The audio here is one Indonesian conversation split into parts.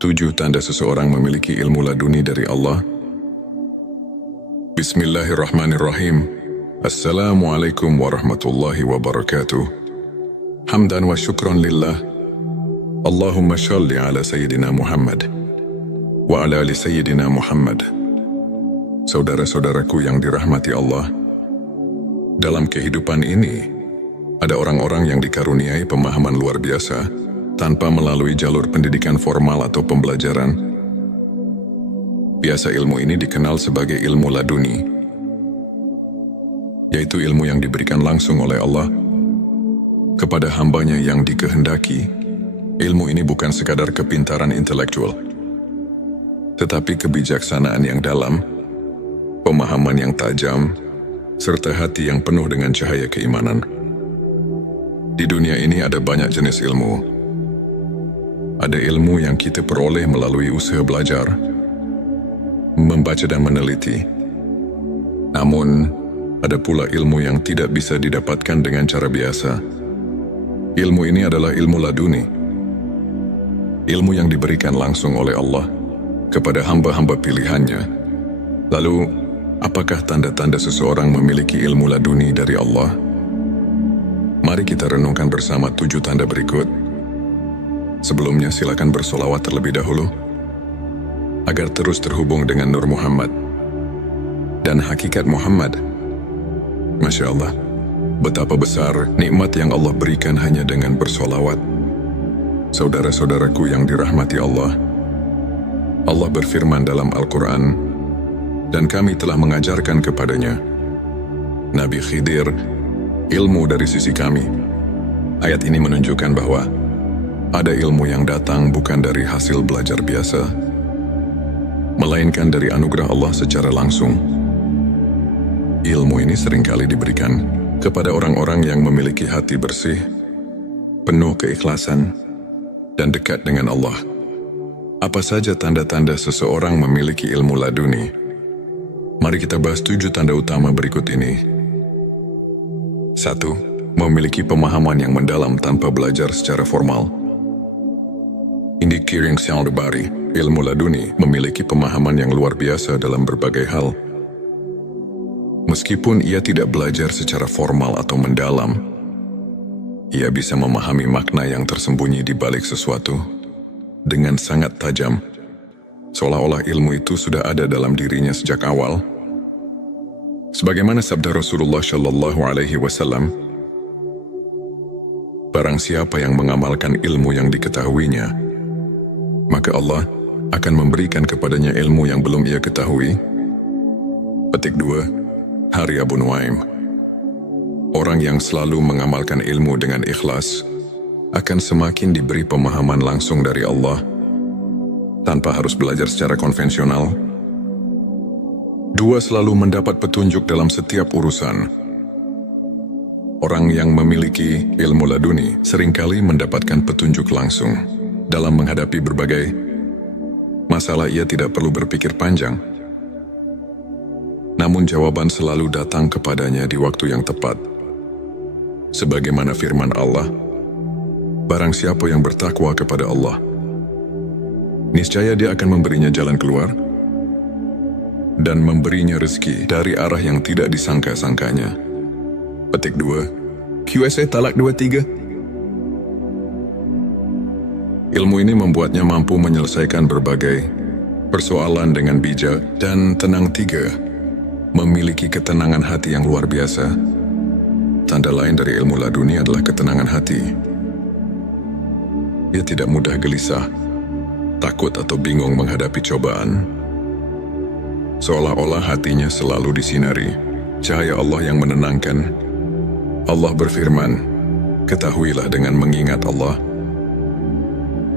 7 tanda seseorang memiliki ilmu laduni dari Allah. Bismillahirrahmanirrahim. Assalamualaikum warahmatullahi wabarakatuh. Hamdan wa syukran lillah. Allahumma shalli ala Sayyidina Muhammad wa ala ali Sayyidina Muhammad. Saudara-saudaraku yang dirahmati Allah, dalam kehidupan ini, ada orang-orang yang dikaruniai pemahaman luar biasa tanpa melalui jalur pendidikan formal atau pembelajaran. Biasa ilmu ini dikenal sebagai ilmu laduni, yaitu ilmu yang diberikan langsung oleh Allah kepada hambanya yang dikehendaki. Ilmu ini bukan sekadar kepintaran intelektual, tetapi kebijaksanaan yang dalam, pemahaman yang tajam, serta hati yang penuh dengan cahaya keimanan. Di dunia ini ada banyak jenis ilmu. Ada ilmu yang kita peroleh melalui usaha belajar, membaca dan meneliti. Namun, ada pula ilmu yang tidak bisa didapatkan dengan cara biasa. Ilmu ini adalah ilmu laduni. Ilmu yang diberikan langsung oleh Allah kepada hamba-hamba pilihannya. Lalu, apakah tanda-tanda seseorang memiliki ilmu laduni dari Allah? Mari kita renungkan bersama 7 tanda berikut. Sebelumnya silakan bersolawat terlebih dahulu agar terus terhubung dengan Nur Muhammad dan hakikat Muhammad. Masya Allah, betapa besar nikmat yang Allah berikan hanya dengan bersolawat. Saudara-saudaraku yang dirahmati Allah, Allah berfirman dalam Al-Quran, dan kami telah mengajarkan kepadanya, Nabi Khidir, ilmu dari sisi kami. Ayat ini menunjukkan bahwa ada ilmu yang datang bukan dari hasil belajar biasa, melainkan dari anugerah Allah secara langsung. Ilmu ini seringkali diberikan kepada orang-orang yang memiliki hati bersih, penuh keikhlasan, dan dekat dengan Allah. Apa saja tanda-tanda seseorang memiliki ilmu laduni? Mari kita bahas 7 tanda utama berikut ini. 1. Memiliki pemahaman yang mendalam tanpa belajar secara formal. Indi Kiring Syaldubari, ilmu laduni, memiliki pemahaman yang luar biasa dalam berbagai hal. Meskipun ia tidak belajar secara formal atau mendalam, ia bisa memahami makna yang tersembunyi di balik sesuatu dengan sangat tajam, seolah-olah ilmu itu sudah ada dalam dirinya sejak awal. Sebagaimana sabda Rasulullah Shallallahu Alaihi Wasallam, barang siapa yang mengamalkan ilmu yang diketahuinya, maka Allah akan memberikan kepadanya ilmu yang belum ia ketahui. Petik 2. Hari Abu Nuaim. Orang yang selalu mengamalkan ilmu dengan ikhlas akan semakin diberi pemahaman langsung dari Allah tanpa harus belajar secara konvensional. 2. Selalu mendapat petunjuk dalam setiap urusan. Orang yang memiliki ilmu laduni seringkali mendapatkan petunjuk langsung. Dalam menghadapi berbagai masalah, ia tidak perlu berpikir panjang. Namun jawaban selalu datang kepadanya di waktu yang tepat. Sebagaimana firman Allah, barang siapa yang bertakwa kepada Allah, niscaya Dia akan memberinya jalan keluar dan memberinya rezeki dari arah yang tidak disangka-sangkanya. Petik 2. QSA Talak 23. Ilmu ini membuatnya mampu menyelesaikan berbagai persoalan dengan bijak dan tenang. 3. Memiliki ketenangan hati yang luar biasa. Tanda lain dari ilmu laduni adalah ketenangan hati. Ia tidak mudah gelisah, takut atau bingung menghadapi cobaan. Seolah-olah hatinya selalu disinari cahaya Allah yang menenangkan. Allah berfirman, ketahuilah dengan mengingat Allah,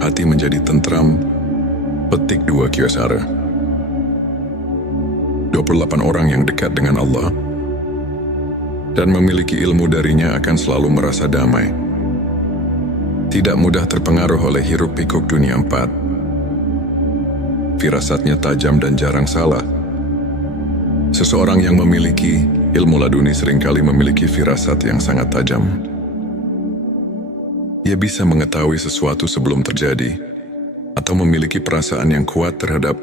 hati menjadi tentram. Petik 2 Kyosara. 28 orang yang dekat dengan Allah dan memiliki ilmu darinya akan selalu merasa damai. Tidak mudah terpengaruh oleh hiruk-pikuk dunia 4. Firasatnya tajam dan jarang salah. Seseorang yang memiliki ilmu laduni seringkali memiliki firasat yang sangat tajam. Ia bisa mengetahui sesuatu sebelum terjadi, atau memiliki perasaan yang kuat terhadap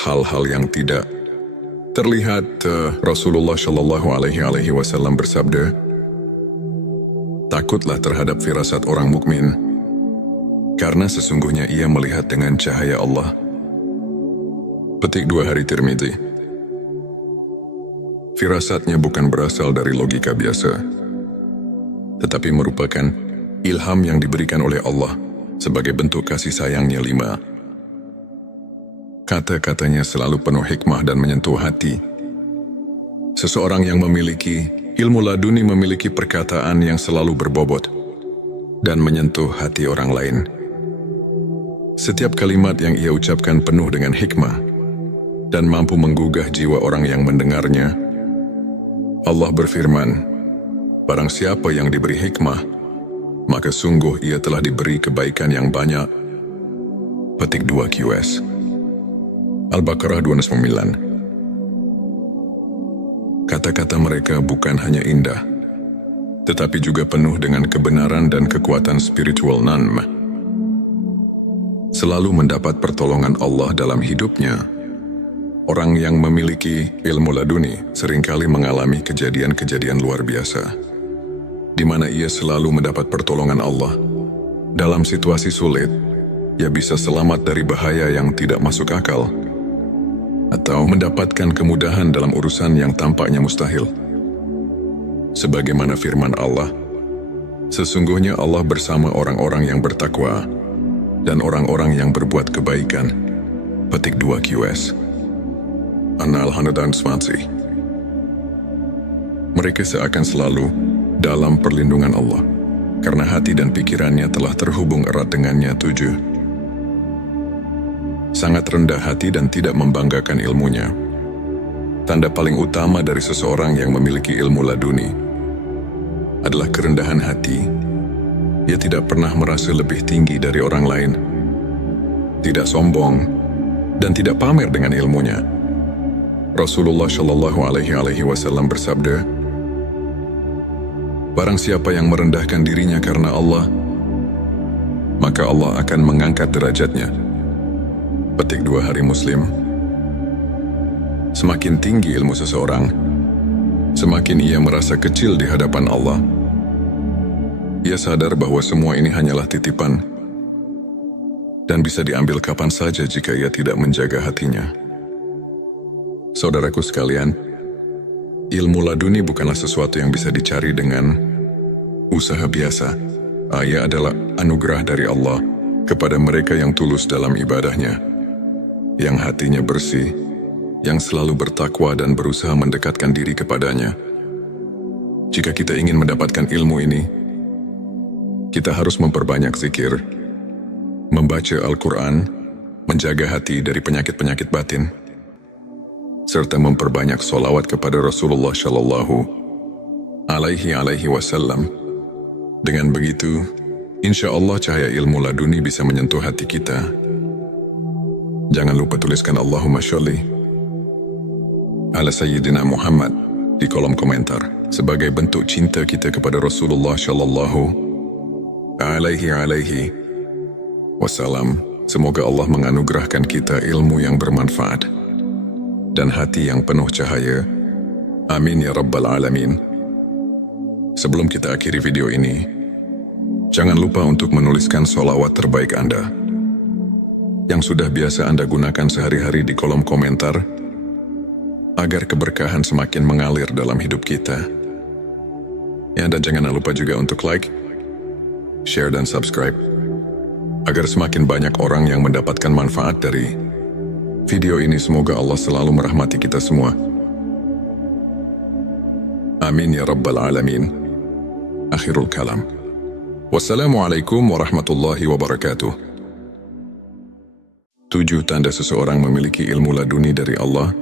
hal-hal yang tidak terlihat. Rasulullah Shallallahu Alaihi Wasallam bersabda, "Takutlah terhadap firasat orang mukmin, karena sesungguhnya ia melihat dengan cahaya Allah." Petik 2 Hari Tirmidzi. Firasatnya bukan berasal dari logika biasa, tetapi merupakan ilham yang diberikan oleh Allah sebagai bentuk kasih sayangnya. 5. Kata-katanya selalu penuh hikmah dan menyentuh hati. Seseorang yang memiliki ilmu laduni memiliki perkataan yang selalu berbobot dan menyentuh hati orang lain. Setiap kalimat yang ia ucapkan penuh dengan hikmah dan mampu menggugah jiwa orang yang mendengarnya. Allah berfirman, "Barang siapa yang diberi hikmah, maka sungguh ia telah diberi kebaikan yang banyak." Petik 2 QS. Al-Baqarah 209. Kata-kata mereka bukan hanya indah, tetapi juga penuh dengan kebenaran dan kekuatan spiritual. Selalu mendapat pertolongan Allah dalam hidupnya. Orang yang memiliki ilmu laduni seringkali mengalami kejadian-kejadian luar biasa, di mana ia selalu mendapat pertolongan Allah. Dalam situasi sulit, ia bisa selamat dari bahaya yang tidak masuk akal, atau mendapatkan kemudahan dalam urusan yang tampaknya mustahil. Sebagaimana firman Allah, "Sesungguhnya Allah bersama orang-orang yang bertakwa dan orang-orang yang berbuat kebaikan." Petik 2 QS. An-Nahl 120. Mereka seakan selalu dalam perlindungan Allah, karena hati dan pikirannya telah terhubung erat dengannya. 7. Sangat rendah hati dan tidak membanggakan ilmunya. Tanda paling utama dari seseorang yang memiliki ilmu laduni adalah kerendahan hati. Ia tidak pernah merasa lebih tinggi dari orang lain, tidak sombong, dan tidak pamer dengan ilmunya. Rasulullah Shallallahu Alaihi Wasallam bersabda, "Barang siapa yang merendahkan dirinya karena Allah, maka Allah akan mengangkat derajatnya." Petik 2 Hari Muslim. Semakin tinggi ilmu seseorang, semakin ia merasa kecil di hadapan Allah. Ia sadar bahwa semua ini hanyalah titipan dan bisa diambil kapan saja jika ia tidak menjaga hatinya. Saudaraku sekalian, ilmu laduni bukanlah sesuatu yang bisa dicari dengan usaha biasa. Ia adalah anugerah dari Allah kepada mereka yang tulus dalam ibadahnya, yang hatinya bersih, yang selalu bertakwa dan berusaha mendekatkan diri kepadanya. Jika kita ingin mendapatkan ilmu ini, kita harus memperbanyak zikir, membaca Al-Quran, menjaga hati dari penyakit-penyakit batin, serta memperbanyak sholawat kepada Rasulullah Shallallahu Alaihi Wasallam. Dengan begitu, insya Allah cahaya ilmu laduni bisa menyentuh hati kita. Jangan lupa tuliskan Allahumma sholli ala Sayyidina Muhammad di kolom komentar sebagai bentuk cinta kita kepada Rasulullah Shallallahu Alaihi Wasallam. Semoga Allah menganugerahkan kita ilmu yang bermanfaat dan hati yang penuh cahaya. Amin ya Rabbal Alamin. Sebelum kita akhiri video ini, jangan lupa untuk menuliskan sholawat terbaik Anda yang sudah biasa Anda gunakan sehari-hari di kolom komentar, agar keberkahan semakin mengalir dalam hidup kita. Ya, dan jangan lupa juga untuk like, share, dan subscribe, agar semakin banyak orang yang mendapatkan manfaat dari video ini. Semoga Allah selalu merahmati kita semua. Amin ya Rabbal Alamin. Akhirul kalam. Wassalamualaikum warahmatullahi wabarakatuh. 7 tanda seseorang memiliki ilmu laduni dari Allah.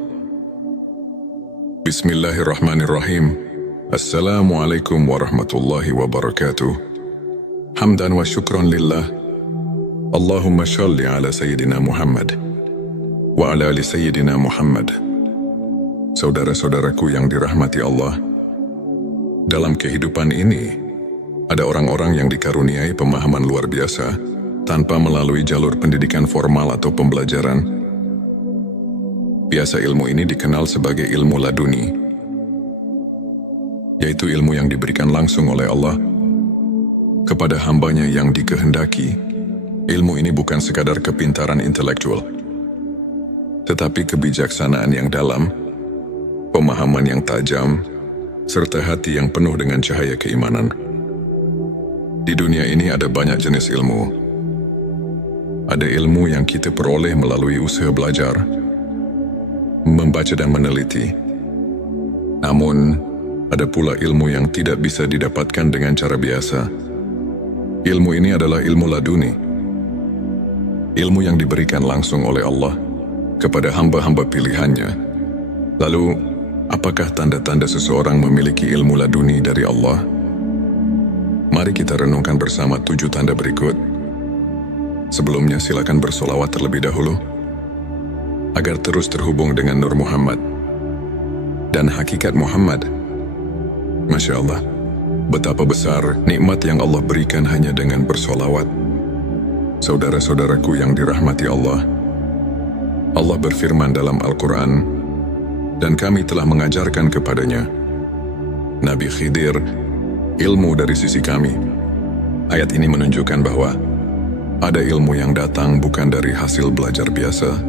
Bismillahirrahmanirrahim. Assalamualaikum warahmatullahi wabarakatuh. Hamdan wa syukran lillah. Allahumma sholli ala Sayyidina Muhammad wa ala ali Sayyidina Muhammad. Saudara-saudaraku yang dirahmati Allah, dalam kehidupan ini ada orang-orang yang dikaruniai pemahaman luar biasa tanpa melalui jalur pendidikan formal atau pembelajaran. Biasa ilmu ini dikenal sebagai ilmu laduni, yaitu ilmu yang diberikan langsung oleh Allah kepada hambanya yang dikehendaki. Ilmu ini bukan sekadar kepintaran intelektual, tetapi kebijaksanaan yang dalam, pemahaman yang tajam, serta hati yang penuh dengan cahaya keimanan. Di dunia ini ada banyak jenis ilmu. Ada ilmu yang kita peroleh melalui usaha belajar, membaca dan meneliti. Namun, ada pula ilmu yang tidak bisa didapatkan dengan cara biasa. Ilmu ini adalah ilmu laduni. Ilmu yang diberikan langsung oleh Allah kepada hamba-hamba pilihannya. Lalu, apakah tanda-tanda seseorang memiliki ilmu laduni dari Allah? Mari kita renungkan bersama 7 tanda berikut. Sebelumnya silakan bersolawat terlebih dahulu, agar terus terhubung dengan Nur Muhammad dan hakikat Muhammad. Masya Allah, betapa besar nikmat yang Allah berikan hanya dengan bersolawat. Saudara-saudaraku yang dirahmati Allah, Allah berfirman dalam Al-Quran, dan kami telah mengajarkan kepadanya, Nabi Khidir, ilmu dari sisi kami. Ayat ini menunjukkan bahwa ada ilmu yang datang bukan dari hasil belajar biasa,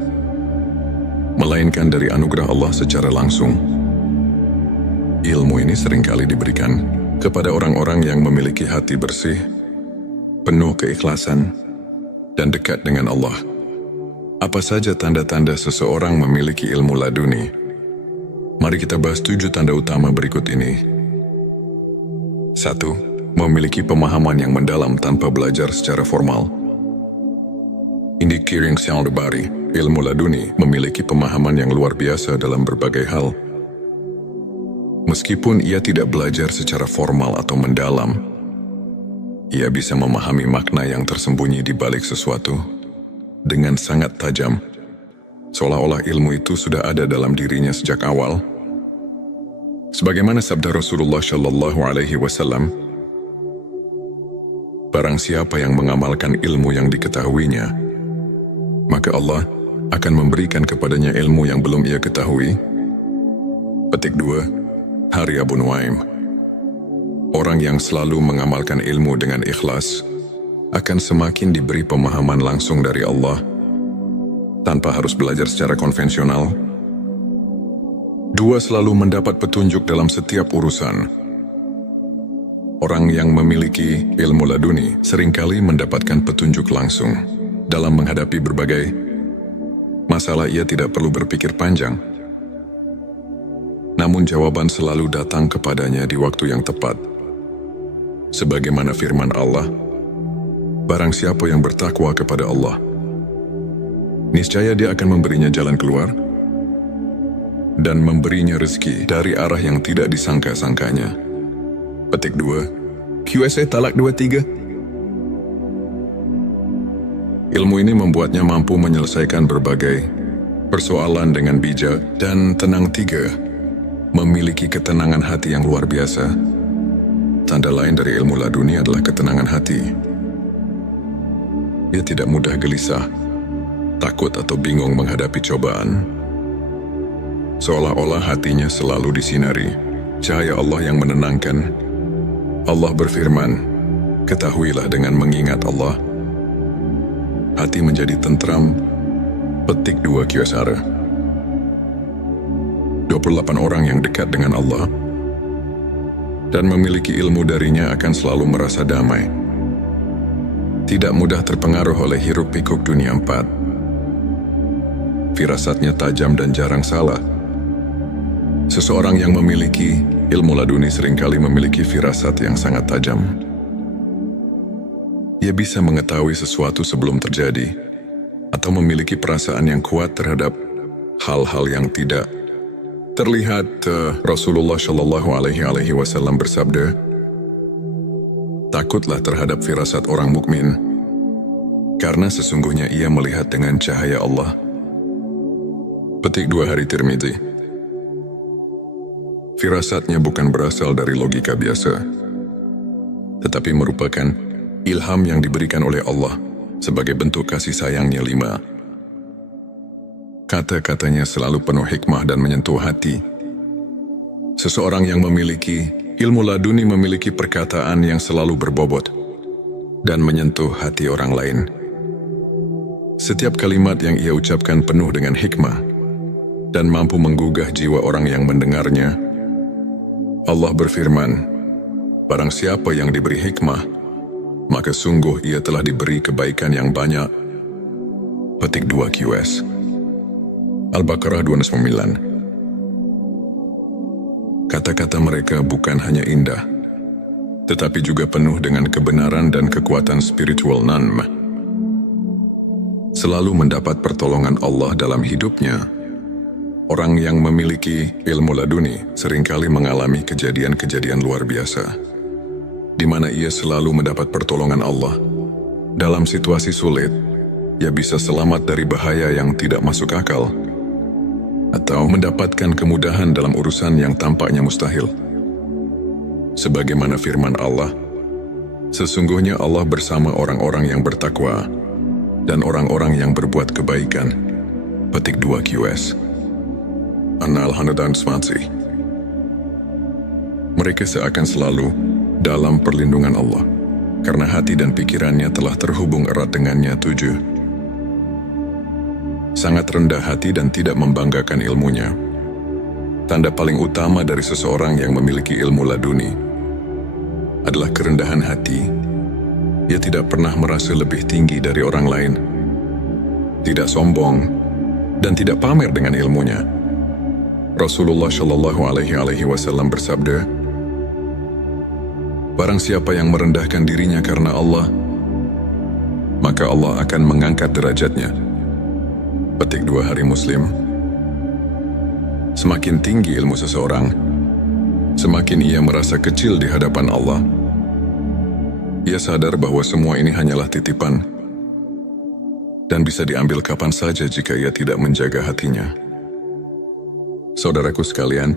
melainkan dari anugerah Allah secara langsung. Ilmu ini seringkali diberikan kepada orang-orang yang memiliki hati bersih, penuh keikhlasan, dan dekat dengan Allah. Apa saja tanda-tanda seseorang memiliki ilmu laduni? Mari kita bahas 7 tanda utama berikut ini. 1. Memiliki pemahaman yang mendalam tanpa belajar secara formal. Indi Kiring Syaldabari, ilmu laduni memiliki pemahaman yang luar biasa dalam berbagai hal. Meskipun ia tidak belajar secara formal atau mendalam, ia bisa memahami makna yang tersembunyi di balik sesuatu dengan sangat tajam, seolah-olah ilmu itu sudah ada dalam dirinya sejak awal. Sebagaimana sabda Rasulullah Shallallahu Alaihi Wasallam, barang siapa yang mengamalkan ilmu yang diketahuinya, maka Allah akan memberikan kepadanya ilmu yang belum ia ketahui. Petik 2. Hari Abu Nuaim. Orang yang selalu mengamalkan ilmu dengan ikhlas akan semakin diberi pemahaman langsung dari Allah tanpa harus belajar secara konvensional. 2. Selalu mendapat petunjuk dalam setiap urusan. Orang yang memiliki ilmu laduni seringkali mendapatkan petunjuk langsung dalam menghadapi berbagai masalah. Ia tidak perlu berpikir panjang, namun jawaban selalu datang kepadanya di waktu yang tepat. Sebagaimana firman Allah, barang siapa yang bertakwa kepada Allah, niscaya Dia akan memberinya jalan keluar dan memberinya rezeki dari arah yang tidak disangka-sangkanya. Petik 2. QSA Talak 23. Ilmu ini membuatnya mampu menyelesaikan berbagai persoalan dengan bijak dan tenang. 3. Memiliki ketenangan hati yang luar biasa. Tanda lain dari ilmu laduni adalah ketenangan hati. Ia tidak mudah gelisah, takut atau bingung menghadapi cobaan. Seolah-olah hatinya selalu disinari cahaya Allah yang menenangkan. Allah berfirman, ketahuilah dengan mengingat Allah, hati menjadi tentram. Petik 2 Kyosara. 28 orang yang dekat dengan Allah dan memiliki ilmu darinya akan selalu merasa damai, tidak mudah terpengaruh oleh hiruk-pikuk dunia 4. Firasatnya tajam dan jarang salah. Seseorang yang memiliki ilmu laduni seringkali memiliki firasat yang sangat tajam. Ia bisa mengetahui sesuatu sebelum terjadi atau memiliki perasaan yang kuat terhadap hal-hal yang tidak terlihat. Rasulullah Shallallahu Alaihi Wasallam bersabda, takutlah terhadap firasat orang mukmin, karena sesungguhnya ia melihat dengan cahaya Allah. Petik 2 Hari Tirmidzi. Firasatnya bukan berasal dari logika biasa, tetapi merupakan ilham yang diberikan oleh Allah sebagai bentuk kasih sayangnya. 5. Kata-katanya selalu penuh hikmah dan menyentuh hati. Seseorang yang memiliki ilmu laduni memiliki perkataan yang selalu berbobot dan menyentuh hati orang lain. Setiap kalimat yang ia ucapkan penuh dengan hikmah dan mampu menggugah jiwa orang yang mendengarnya. Allah berfirman, barang siapa yang diberi hikmah, maka sungguh ia telah diberi kebaikan yang banyak. Petik 2 QS. Al-Baqarah 29. Kata-kata mereka bukan hanya indah, tetapi juga penuh dengan kebenaran dan kekuatan spiritual. Selalu mendapat pertolongan Allah dalam hidupnya. Orang yang memiliki ilmu laduni seringkali mengalami kejadian-kejadian luar biasa, di mana ia selalu mendapat pertolongan Allah. Dalam situasi sulit, ia bisa selamat dari bahaya yang tidak masuk akal, atau mendapatkan kemudahan dalam urusan yang tampaknya mustahil. Sebagaimana firman Allah, sesungguhnya Allah bersama orang-orang yang bertakwa dan orang-orang yang berbuat kebaikan. Petik 2 QS. An-Nahl 120. Mereka seakan selalu dalam perlindungan Allah, karena hati dan pikirannya telah terhubung erat dengannya. 7. Sangat rendah hati dan tidak membanggakan ilmunya. Tanda paling utama dari seseorang yang memiliki ilmu laduni adalah kerendahan hati. Ia tidak pernah merasa lebih tinggi dari orang lain, tidak sombong, dan tidak pamer dengan ilmunya. Rasulullah Shallallahu Alaihi Wasallam bersabda, barang siapa yang merendahkan dirinya karena Allah, maka Allah akan mengangkat derajatnya. Petik 2 Hari Muslim. Semakin tinggi ilmu seseorang, semakin ia merasa kecil di hadapan Allah. Ia sadar bahwa semua ini hanyalah titipan dan bisa diambil kapan saja jika ia tidak menjaga hatinya. Saudaraku sekalian,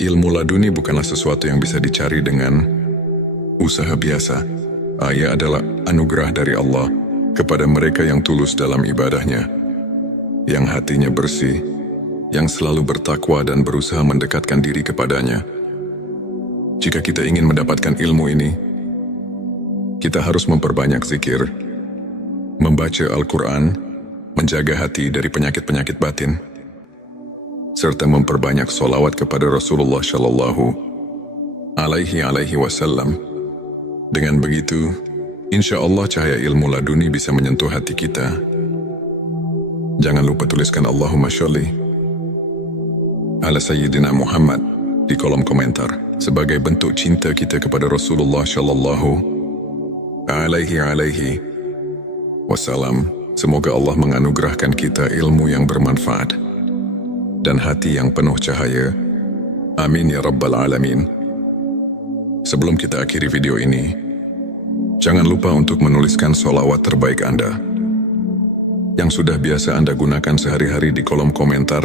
ilmu laduni bukanlah sesuatu yang bisa dicari dengan usaha biasa. Ia adalah anugerah dari Allah kepada mereka yang tulus dalam ibadahnya, yang hatinya bersih, yang selalu bertakwa dan berusaha mendekatkan diri kepadanya. Jika kita ingin mendapatkan ilmu ini, kita harus memperbanyak zikir, membaca Al-Quran, menjaga hati dari penyakit-penyakit batin, serta memperbanyak sholawat kepada Rasulullah Shallallahu Alaihi Wasallam. Dengan begitu, insya Allah cahaya ilmu laduni bisa menyentuh hati kita. Jangan lupa tuliskan Allahumma sholli ala Sayyidina Muhammad di kolom komentar sebagai bentuk cinta kita kepada Rasulullah Shallallahu Alaihi Wasallam. Semoga Allah menganugerahkan kita ilmu yang bermanfaat dan hati yang penuh cahaya. Amin ya Rabbal Alamin. Sebelum kita akhiri video ini, jangan lupa untuk menuliskan sholawat terbaik Anda yang sudah biasa Anda gunakan sehari-hari di kolom komentar,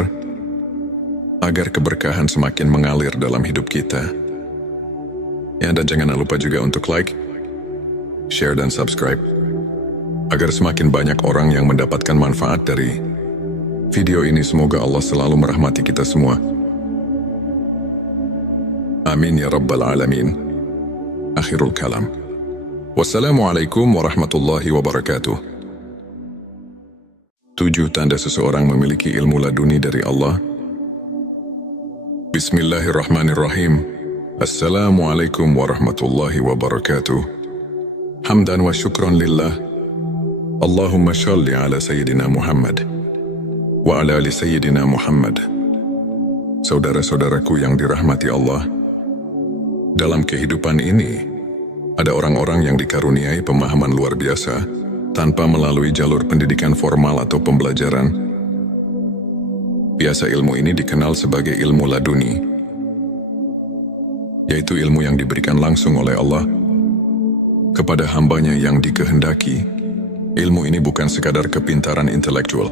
agar keberkahan semakin mengalir dalam hidup kita. Ya, dan jangan lupa juga untuk like, share, dan subscribe, agar semakin banyak orang yang mendapatkan manfaat dari video ini. Semoga Allah selalu merahmati kita semua. Amin ya Rabbal Alamin. Akhirul kalam. Wassalamualaikum warahmatullahi wabarakatuh. 7 tanda seseorang memiliki ilmu laduni dari Allah. Bismillahirrahmanirrahim. Assalamualaikum warahmatullahi wabarakatuh. Hamdan wa syukran lillah. Allahumma shalli ala Sayyidina Muhammad wa ala ali Sayyidina Muhammad. Saudara-saudaraku yang dirahmati Allah, dalam kehidupan ini, ada orang-orang yang dikaruniai pemahaman luar biasa tanpa melalui jalur pendidikan formal atau pembelajaran. Biasa ilmu ini dikenal sebagai ilmu laduni, yaitu ilmu yang diberikan langsung oleh Allah kepada hambanya yang dikehendaki. Ilmu ini bukan sekadar kepintaran intelektual,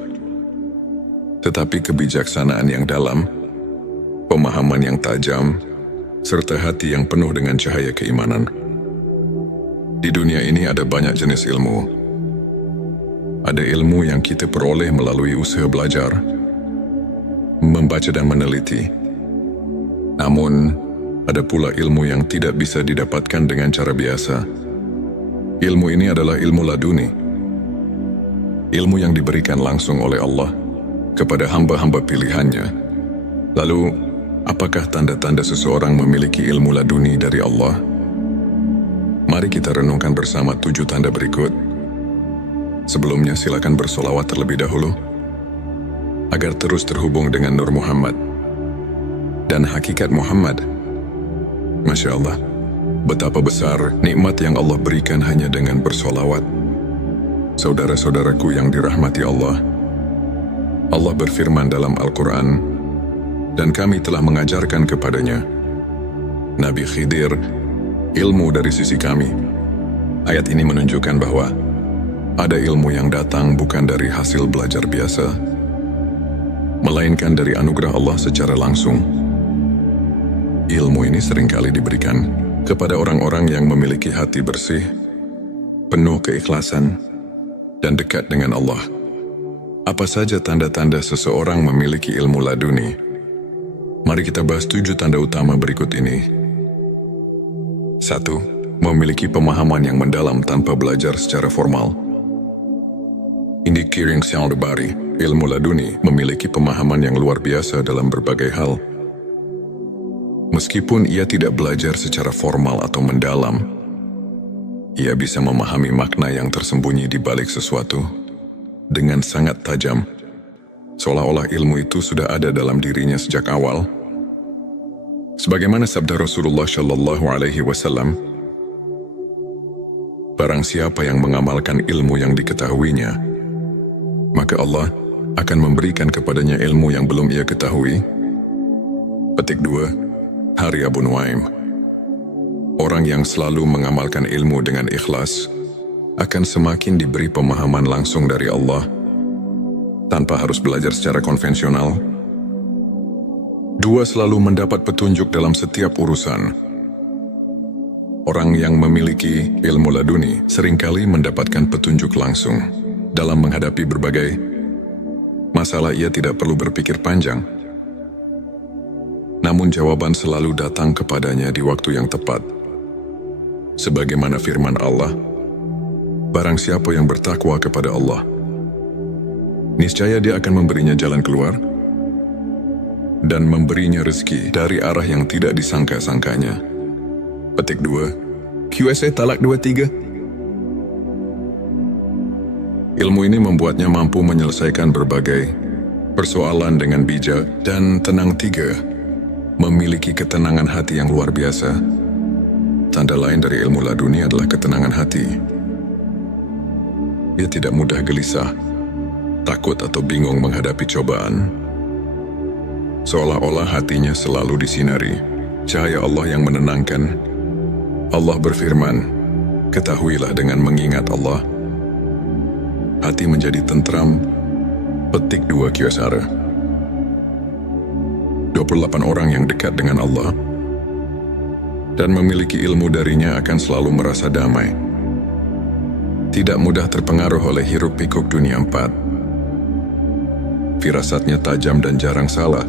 tetapi kebijaksanaan yang dalam, pemahaman yang tajam, serta hati yang penuh dengan cahaya keimanan. Di dunia ini ada banyak jenis ilmu, Ada ilmu yang kita peroleh melalui usaha belajar, membaca dan meneliti. Namun, ada pula ilmu yang tidak bisa didapatkan dengan cara biasa. Ilmu ini adalah ilmu laduni. Ilmu yang diberikan langsung oleh Allah kepada hamba-hamba pilihannya. Lalu, apakah tanda-tanda seseorang memiliki ilmu laduni dari Allah? Mari kita renungkan bersama 7 tanda berikut. Sebelumnya silakan bersolawat terlebih dahulu, agar terus terhubung dengan Nur Muhammad dan hakikat Muhammad. Masya Allah, betapa besar nikmat yang Allah berikan hanya dengan bersolawat. Saudara-saudaraku yang dirahmati Allah, Allah berfirman dalam Al-Quran, dan kami telah mengajarkan kepadanya, Nabi Khidir, ilmu dari sisi kami. Ayat ini menunjukkan bahwa ada ilmu yang datang bukan dari hasil belajar biasa, melainkan dari anugerah Allah secara langsung. Ilmu ini seringkali diberikan kepada orang-orang yang memiliki hati bersih, penuh keikhlasan, dan dekat dengan Allah. Apa saja tanda-tanda seseorang memiliki ilmu laduni? Mari kita bahas 7 tanda utama berikut ini. 1. Memiliki pemahaman yang mendalam tanpa belajar secara formal. Indi Kiring Syaldebari, ilmu laduni memiliki pemahaman yang luar biasa dalam berbagai hal. Meskipun ia tidak belajar secara formal atau mendalam, ia bisa memahami makna yang tersembunyi di balik sesuatu dengan sangat tajam, seolah-olah ilmu itu sudah ada dalam dirinya sejak awal. Sebagaimana sabda Rasulullah Shallallahu Alaihi Wasallam, barang siapa yang mengamalkan ilmu yang diketahuinya, maka Allah akan memberikan kepadanya ilmu yang belum ia ketahui. Petik 2. Hari Abu Nuaim. Orang yang selalu mengamalkan ilmu dengan ikhlas akan semakin diberi pemahaman langsung dari Allah tanpa harus belajar secara konvensional. 2. Selalu mendapat petunjuk dalam setiap urusan. Orang yang memiliki ilmu laduni seringkali mendapatkan petunjuk langsung dalam menghadapi berbagai masalah. Ia tidak perlu berpikir panjang, namun jawaban selalu datang kepadanya di waktu yang tepat. Sebagaimana firman Allah, barang siapa yang bertakwa kepada Allah, niscaya Dia akan memberinya jalan keluar dan memberinya rezeki dari arah yang tidak disangka-sangkanya. Petik 2. QSA Talak 23. Ilmu ini membuatnya mampu menyelesaikan berbagai persoalan dengan bijak dan tenang. 3. Memiliki ketenangan hati yang luar biasa. Tanda lain dari ilmu laduni adalah ketenangan hati. Ia tidak mudah gelisah, takut atau bingung menghadapi cobaan. Seolah-olah hatinya selalu disinari cahaya Allah yang menenangkan. Allah berfirman, ketahuilah dengan mengingat Allah, hati menjadi tentram. Petik 2 QSR. 28 orang yang dekat dengan Allah dan memiliki ilmu darinya akan selalu merasa damai. Tidak mudah terpengaruh oleh hiruk-pikuk dunia 4. Firasatnya tajam dan jarang salah.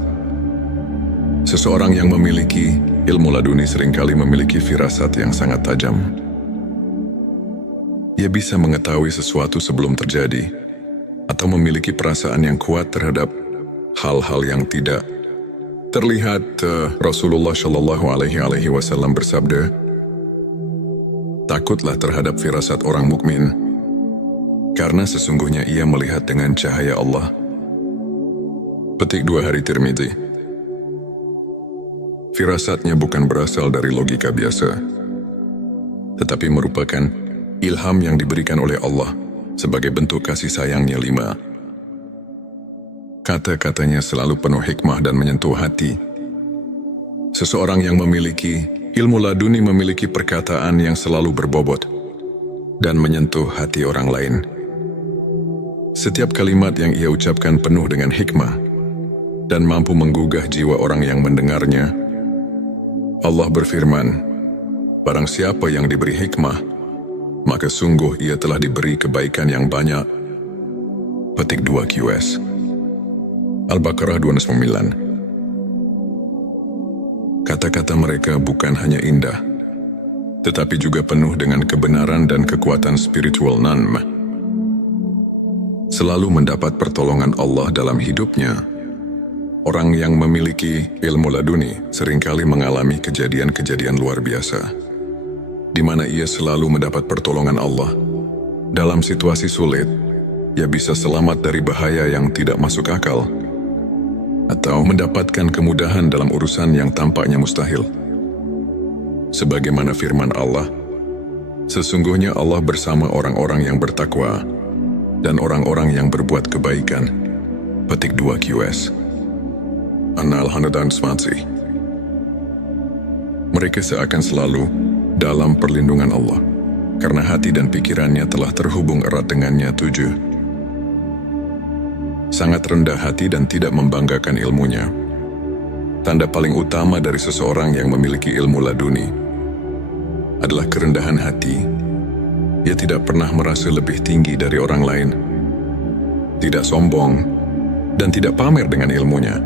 Seseorang yang memiliki ilmu laduni seringkali memiliki firasat yang sangat tajam. Ia bisa mengetahui sesuatu sebelum terjadi, atau memiliki perasaan yang kuat terhadap hal-hal yang tidak terlihat. Rasulullah Shallallahu Alaihi Wasallam bersabda, takutlah terhadap firasat orang mukmin, karena sesungguhnya ia melihat dengan cahaya Allah. Petik 2 Hari Tirmidzi. Firasatnya bukan berasal dari logika biasa, tetapi merupakan ilham yang diberikan oleh Allah sebagai bentuk kasih sayangnya. 5. Kata-katanya selalu penuh hikmah dan menyentuh hati. Seseorang yang memiliki ilmu laduni memiliki perkataan yang selalu berbobot dan menyentuh hati orang lain. Setiap kalimat yang ia ucapkan penuh dengan hikmah dan mampu menggugah jiwa orang yang mendengarnya. Allah berfirman, barang siapa yang diberi hikmah, maka sungguh ia telah diberi kebaikan yang banyak. Petik 2 QS. Al-Baqarah 29. Kata-kata mereka bukan hanya indah, tetapi juga penuh dengan kebenaran dan kekuatan spiritual nanm. Selalu mendapat pertolongan Allah dalam hidupnya. Orang yang memiliki ilmu laduni seringkali mengalami kejadian-kejadian luar biasa, di mana ia selalu mendapat pertolongan Allah. Dalam situasi sulit, ia bisa selamat dari bahaya yang tidak masuk akal, atau mendapatkan kemudahan dalam urusan yang tampaknya mustahil. Sebagaimana firman Allah, sesungguhnya Allah bersama orang-orang yang bertakwa dan orang-orang yang berbuat kebaikan. Petik 2 QS. An-Nahl 120. Mereka seakan selalu dalam perlindungan Allah, karena hati dan pikirannya telah terhubung erat dengannya. 7. Sangat rendah hati dan tidak membanggakan ilmunya. Tanda paling utama dari seseorang yang memiliki ilmu laduni adalah kerendahan hati. Ia tidak pernah merasa lebih tinggi dari orang lain, tidak sombong, dan tidak pamer dengan ilmunya.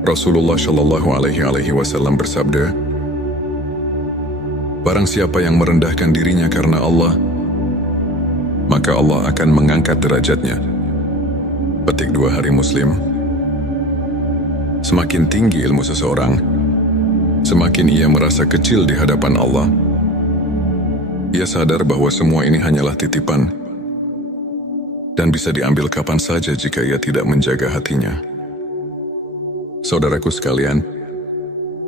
Rasulullah Shallallahu Alaihi Wasallam bersabda, "Barang siapa yang merendahkan dirinya karena Allah, maka Allah akan mengangkat derajatnya." Petik 2 Hari Muslim. Semakin tinggi ilmu seseorang, semakin ia merasa kecil di hadapan Allah. Ia sadar bahwa semua ini hanyalah titipan dan bisa diambil kapan saja jika ia tidak menjaga hatinya. Saudaraku sekalian,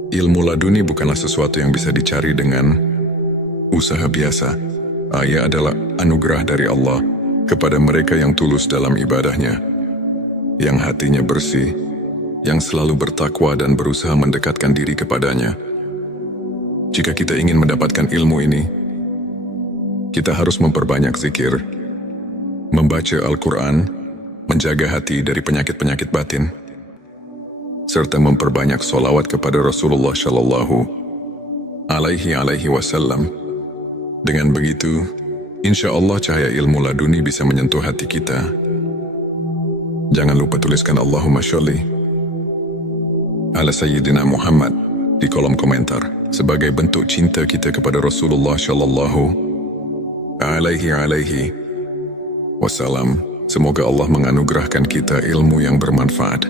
ilmu laduni bukanlah sesuatu yang bisa dicari dengan usaha biasa. Ia adalah anugerah dari Allah kepada mereka yang tulus dalam ibadahnya, yang hatinya bersih, yang selalu bertakwa dan berusaha mendekatkan diri kepadanya. Jika kita ingin mendapatkan ilmu ini, kita harus memperbanyak zikir, membaca Al-Quran, menjaga hati dari penyakit-penyakit batin, serta memperbanyak sholawat kepada Rasulullah Shallallahu Alaihi Wasallam. Dengan begitu, insya Allah cahaya ilmu laduni bisa menyentuh hati kita. Jangan lupa tuliskan Allahumma sholli ala Sayyidina Muhammad di kolom komentar sebagai bentuk cinta kita kepada Rasulullah Shallallahu Alaihi Wasallam. Semoga Allah menganugerahkan kita ilmu yang bermanfaat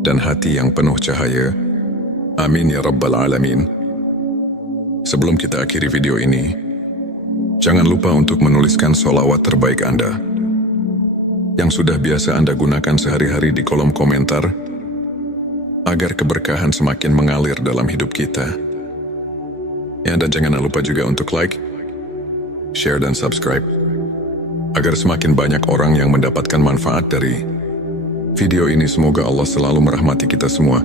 dan hati yang penuh cahaya. Amin ya Rabbal Alamin. Sebelum kita akhiri video ini, jangan lupa untuk menuliskan sholawat terbaik Anda yang sudah biasa Anda gunakan sehari-hari di kolom komentar, agar keberkahan semakin mengalir dalam hidup kita. Ya, dan jangan lupa juga untuk like, share, dan subscribe, agar semakin banyak orang yang mendapatkan manfaat dari video ini. Semoga Allah selalu merahmati kita semua.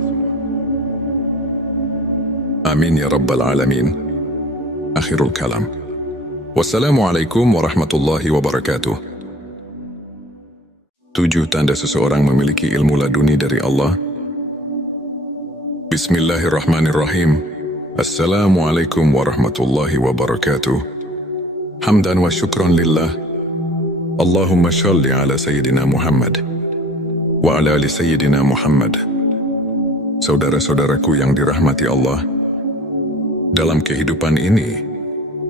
Amin ya Rabbal Alamin. Akhirul kalam. Wassalamualaikum warahmatullahi wabarakatuh. 7 tanda seseorang memiliki ilmu laduni dari Allah. Bismillahirrahmanirrahim. Assalamualaikum warahmatullahi wabarakatuh. Hamdan wa syukran lillah. Allahumma shalli ala Sayyidina Muhammad wa ala ali Sayyidina Muhammad. Saudara-saudaraku yang dirahmati Allah, dalam kehidupan ini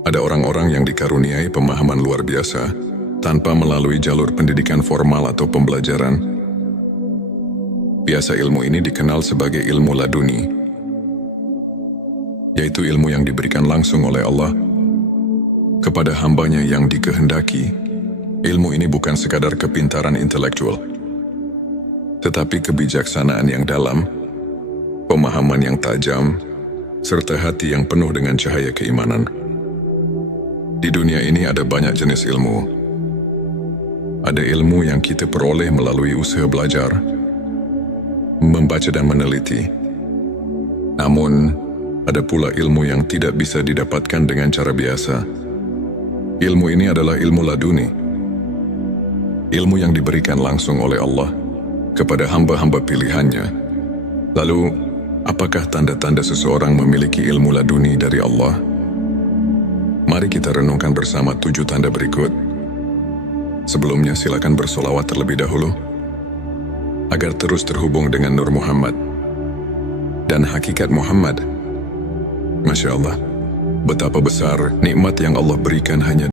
ada orang-orang yang dikaruniai pemahaman luar biasa tanpa melalui jalur pendidikan formal atau pembelajaran. Biasa ilmu ini dikenal sebagai ilmu laduni, yaitu ilmu yang diberikan langsung oleh Allah kepada hambanya yang dikehendaki. Ilmu ini bukan sekadar kepintaran intelektual, tetapi kebijaksanaan yang dalam, pemahaman yang tajam, serta hati yang penuh dengan cahaya keimanan. Di dunia ini ada banyak jenis ilmu. Ada ilmu yang kita peroleh melalui usaha belajar, membaca dan meneliti. Namun, ada pula ilmu yang tidak bisa didapatkan dengan cara biasa. Ilmu ini adalah ilmu laduni. Ilmu yang diberikan langsung oleh Allah kepada hamba-hamba pilihannya. Lalu, apakah tanda-tanda seseorang memiliki ilmu laduni dari Allah? Mari kita renungkan bersama 7 tanda berikut. Sebelumnya silakan bersolawat terlebih dahulu, agar terus terhubung dengan Nur Muhammad dan hakikat Muhammad. Masya Allah, betapa besar nikmat yang Allah berikan hanya